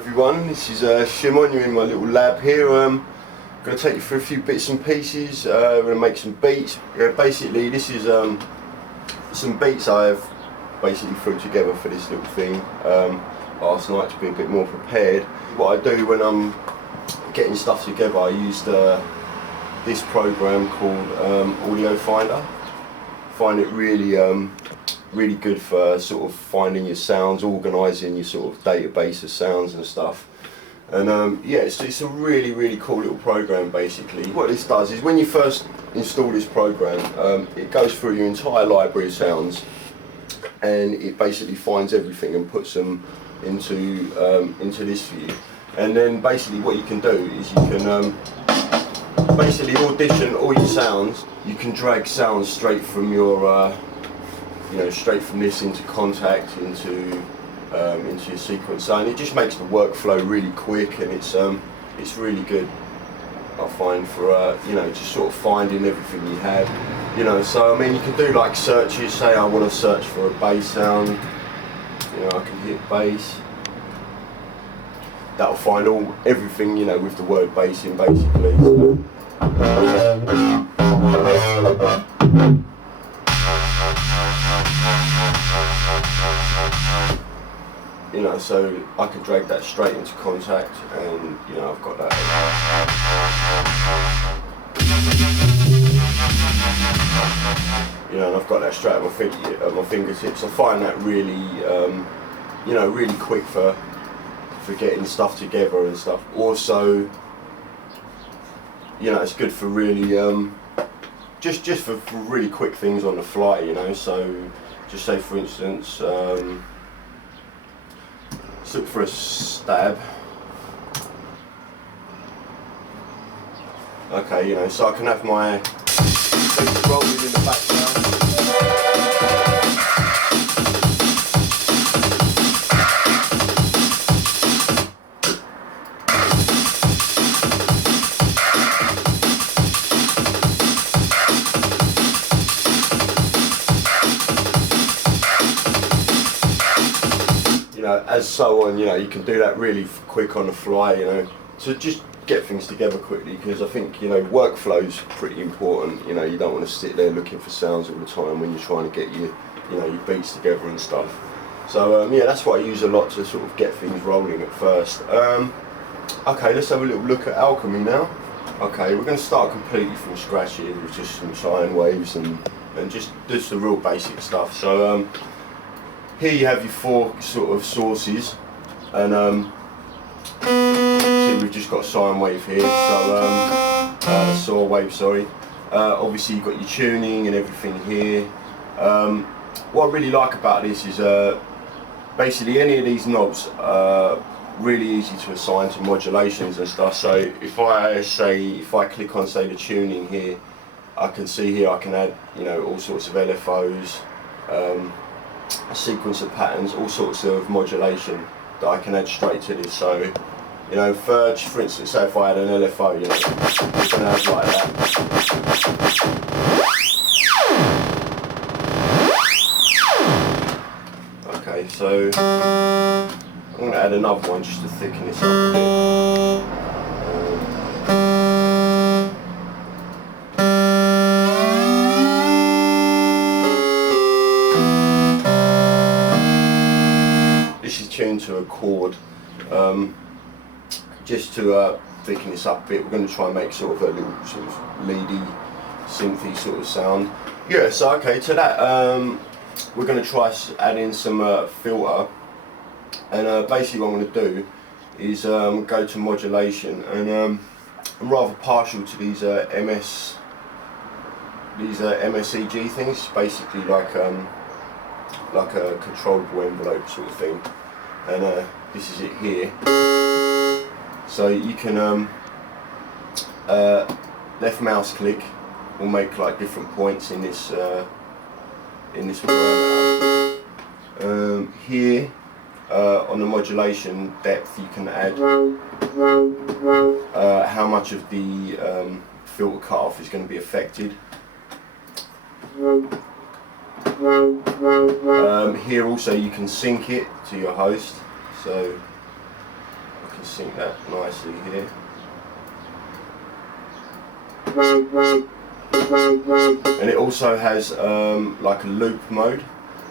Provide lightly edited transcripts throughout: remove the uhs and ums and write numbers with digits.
everyone, this is Shimon. You're in my little lab here. I'm going to take you through a few bits and pieces. We're going to make some beats. Basically this is some beats I've basically threw together for this little thing last night to be a bit more prepared. What I do when I'm getting stuff together, I used this program called Audio Finder. I find it really good for sort of finding your sounds, organising your sort of database of sounds and stuff. And yeah, it's a really cool little program basically. What this does is when you first install this program, it goes through your entire library of sounds and it basically finds everything and puts them into this view. And then basically what you can do is you can basically audition all your sounds. You can drag sounds straight from your straight from this into Contact, into your sequencer, and it just makes the workflow really quick, and it's really good, I find, for just sort of finding everything you have. So I mean, you can do like searches. Say I want to search for a bass sound, I can hit bass. That'll find everything with the word bass in basically. So I can drag that straight into Contact, and I've got that. And I've got that straight at my fingertips. I find that really, really quick for getting stuff together and stuff. Also, it's good for really, just for really quick things on the fly. So just say for instance. Let's look for a stab. Okay, so I can have my things rolling in the background. As so on, you can do that really quick on the fly, to just get things together quickly, because I think, workflow's pretty important. You don't want to sit there looking for sounds all the time when you're trying to get your beats together and stuff. So yeah, that's what I use a lot to sort of get things rolling at first. Okay, let's have a little look at Alchemy now. Okay, we're going to start completely from scratch here with just some sine waves and just the real basic stuff. So here you have your four sort of sources, and see we've just got a sine wave here, so saw wave, sorry. Obviously you've got your tuning and everything here. What I really like about this is basically any of these knobs are really easy to assign to modulations and stuff. So if I click on, say, the tuning here, I can see here I can add all sorts of LFOs, a sequence of patterns, all sorts of modulation that I can add straight to this. So, for instance, say if I had an LFO, it's going to have like that. Okay, so I'm going to add another one just to thicken this up a bit. Tuned to a chord, just to thicken this up a bit. We're going to try and make sort of a little sort of leady, synthy sort of sound. Yeah, so okay, to that we're going to try add in some filter, and basically what I'm going to do is go to modulation, and I'm rather partial to these MSEG things, basically like a controllable envelope sort of thing. And this is it here. So you can left mouse click will make like different points in this parameter. Here on the modulation depth, you can add how much of the filter cutoff is going to be affected. Here also you can sync it to your host, so can sync that nicely here. And it also has like a loop mode,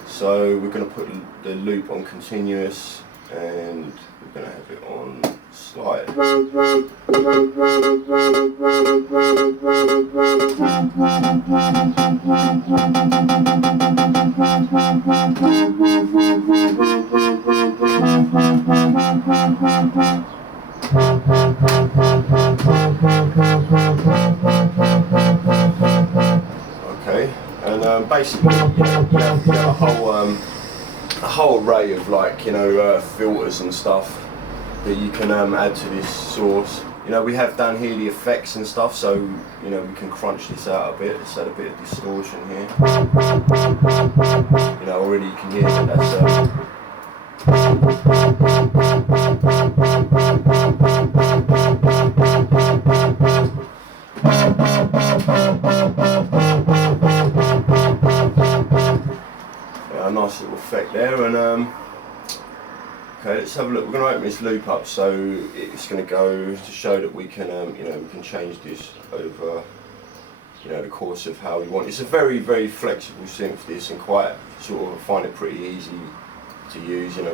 so we're going to put the loop on continuous and we're going to have it on slide. Okay, and basically you have a whole array of, like, filters and stuff that you can add to this source. We have down here the effects and stuff, so we can crunch this out a bit. Let's add a bit of distortion here. Already you can hear that that's a nice little effect there. And okay, let's have a look. We're going to open this loop up, so it's going to go to show that we can we can change this over the course of how we want. It's a very, very flexible synth, this, and quite sort of, I find it pretty easy to use. And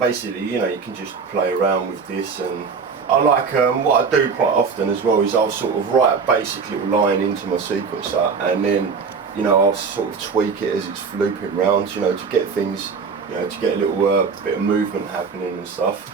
basically, you can just play around with this. And I like, what I do quite often as well is I'll sort of write a basic little line into my sequencer, and then I'll sort of tweak it as it's looping round, to get things, to get a little bit of movement happening and stuff.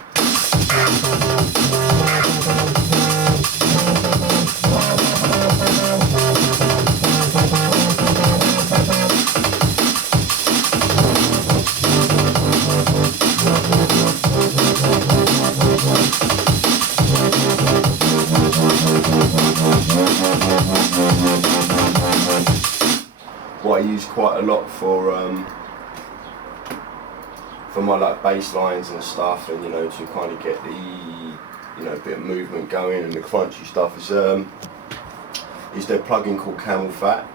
What I use quite a lot for my like bass lines and stuff, and to kind of get the bit of movement going and the crunchy stuff is their plugin called Camel Fat.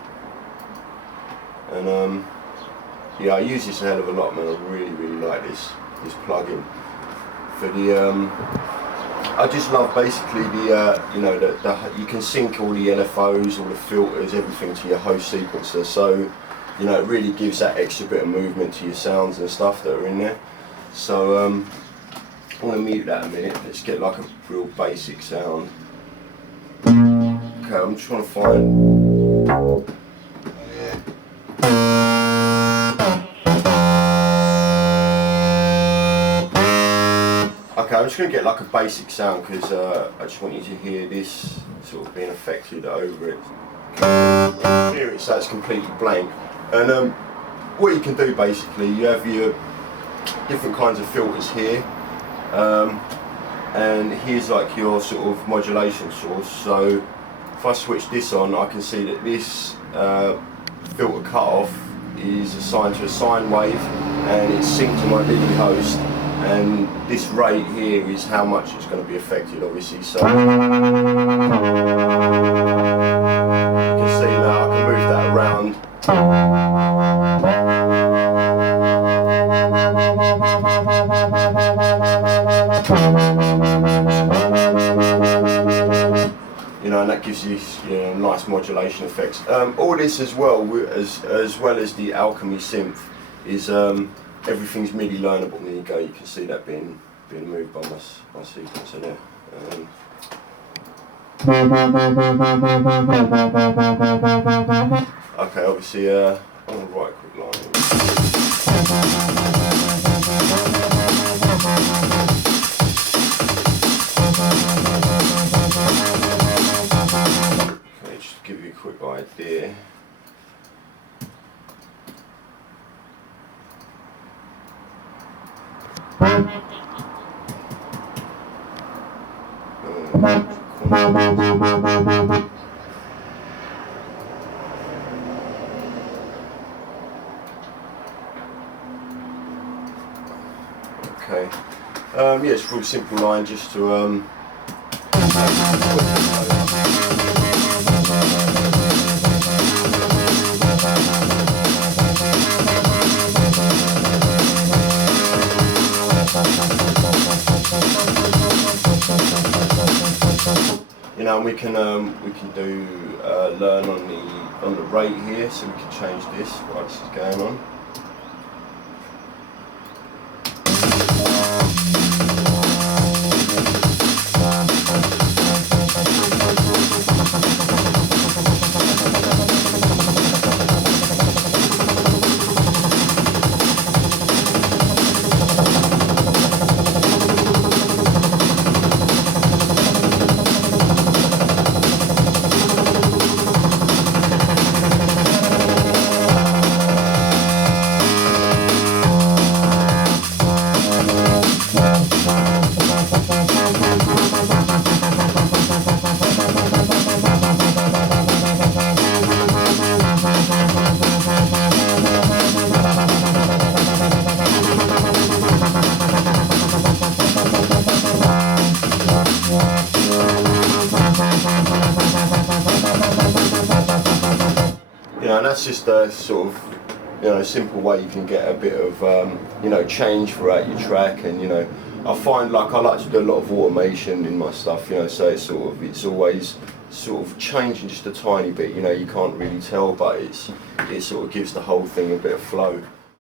And yeah, I use this a hell of a lot, man. I really, really like this plugin for the I just love basically the you can sync all the LFOs, all the filters, everything to your host sequencer, so it really gives that extra bit of movement to your sounds and stuff that are in there. So I'm going to mute that a minute. Let's get like a real basic sound. Okay, I'm just trying to find. Okay, I'm just going to get like a basic sound, because I just want you to hear this sort of being affected over it. Hear it so it's completely blank. And what you can do basically, you have your different kinds of filters here, and here's like your sort of modulation source. So if I switch this on, I can see that this filter cutoff is assigned to a sine wave, and it's synced to my MIDI host. And this rate here is how much it's going to be affected, obviously. So you can see now I can move that around. And that gives you nice modulation effects. All this as well as the Alchemy synth is everything's MIDI learnable. There you go. You can see that being moved by my sequencer there. Okay, obviously I'm going to write a quick line. Okay, just to give you a quick idea. Okay. Yeah, it's a real simple line just to You know, and we can do learn on the rate here, so we can change this while this is going on. You know, and that's just a sort of, you know, simple way you can get a bit of, you know, change throughout your track. And, you know, I find like I like to do a lot of automation in my stuff, you know, so it's always sort of changing just a tiny bit, you know, you can't really tell, but it sort of gives the whole thing a bit of flow.